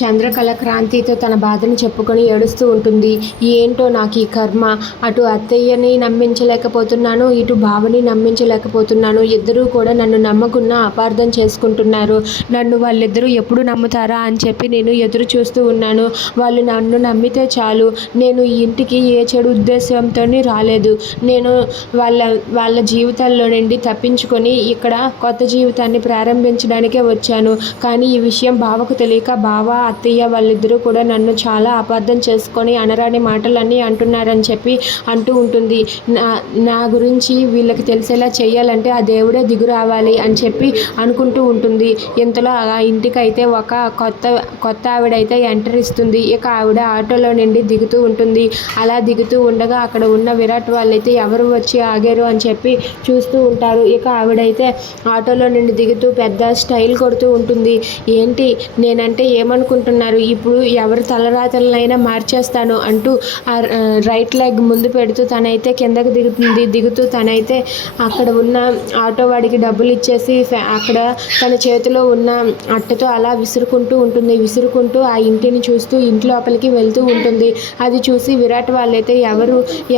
చంద్రకళ క్రాంతితో తన బాధను చెప్పుకొని ఏడుస్తూ ఉంటుంది. ఏంటో నాకు ఈ కర్మ. అటు అత్తయ్యని నమ్మించలేకపోతున్నాను, ఇటు బావని నమ్మించలేకపోతున్నాను. ఇద్దరూ కూడా నన్ను నమ్మకున్నా అపార్థం చేసుకుంటున్నారు. నన్ను వాళ్ళిద్దరూ ఎప్పుడు నమ్ముతారా అని చెప్పి నేను ఎదురు చూస్తూ ఉన్నాను. వాళ్ళు నన్ను నమ్మితే చాలు. నేను ఈ ఇంటికి ఏ చెడు ఉద్దేశంతోని రాలేదు. నేను వాళ్ళ జీవితాల్లో నుండి తప్పించుకొని ఇక్కడ కొత్త జీవితాన్ని ప్రారంభించడానికే వచ్చాను. కానీ ఈ విషయం బావకు తెలియక బావ, అత్తయ్య వాళ్ళిద్దరూ కూడా నన్ను చాలా అపార్థం చేసుకొని అనరాని మాటలన్నీ అంటున్నారని చెప్పి అంటూ ఉంటుంది. నా గురించి వీళ్ళకి తెలిసేలా చేయాలంటే ఆ దేవుడే దిగు రావాలి అని చెప్పి అనుకుంటూ ఉంటుంది. ఇంతలో ఆ ఇంటికైతే ఒక కొత్త ఆవిడైతే ఎంటర్ ఇస్తుంది. ఇక ఆవిడ ఆటోలో నుండి దిగుతూ ఉంటుంది. అలా దిగుతూ ఉండగా అక్కడ ఉన్న విరాట్ వాళ్ళైతే ఎవరు వచ్చి ఆగారు అని చెప్పి చూస్తూ ఉంటారు. ఇక ఆవిడైతే ఆటోలో నుండి దిగుతూ పెద్ద స్టైల్ కొడుతూ ఉంటుంది. ఏంటి నేనంటే ఏమనుకుంటున్నారు, ఇప్పుడు ఎవరి తలరాతలనైనా మార్చేస్తాను అంటూ ఆ రైట్ లెగ్ ముందు పెడుతూ తనైతే కిందకు దిగుతూ తనైతే అక్కడ ఉన్న ఆటో వాడికి డబ్బులు ఇచ్చేసి అక్కడ తన చేతిలో ఉన్న అట్టతో అలా విసురుకుంటూ ఉంటుంది. విసురుకుంటూ ఆ ఇంటిని చూస్తూ ఇంటి లోపలికి వెళ్తూ ఉంటుంది. అది చూసి విరాట్ వాళ్ళైతే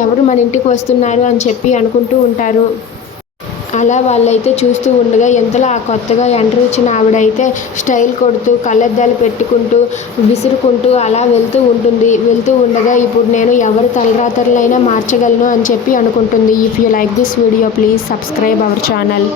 ఎవరు మన ఇంటికి వస్తున్నారు అని చెప్పి అనుకుంటూ ఉంటారు. అలా వాళ్ళైతే చూస్తూ ఉండగా ఎంతలో ఆ కొత్తగా ఎంటర్ ఇచ్చిన ఆవిడైతే స్టైల్ కొడుతూ కళ్ళద్దాలు పెట్టుకుంటూ విసురుకుంటూ అలా వెళ్తూ ఉంటుంది. వెళ్తూ ఉండగా ఇప్పుడు నేను ఎవరి తలరాతలైనా మార్చగలను అని చెప్పి అనుకుంటుంది. If you like this video please subscribe our channel.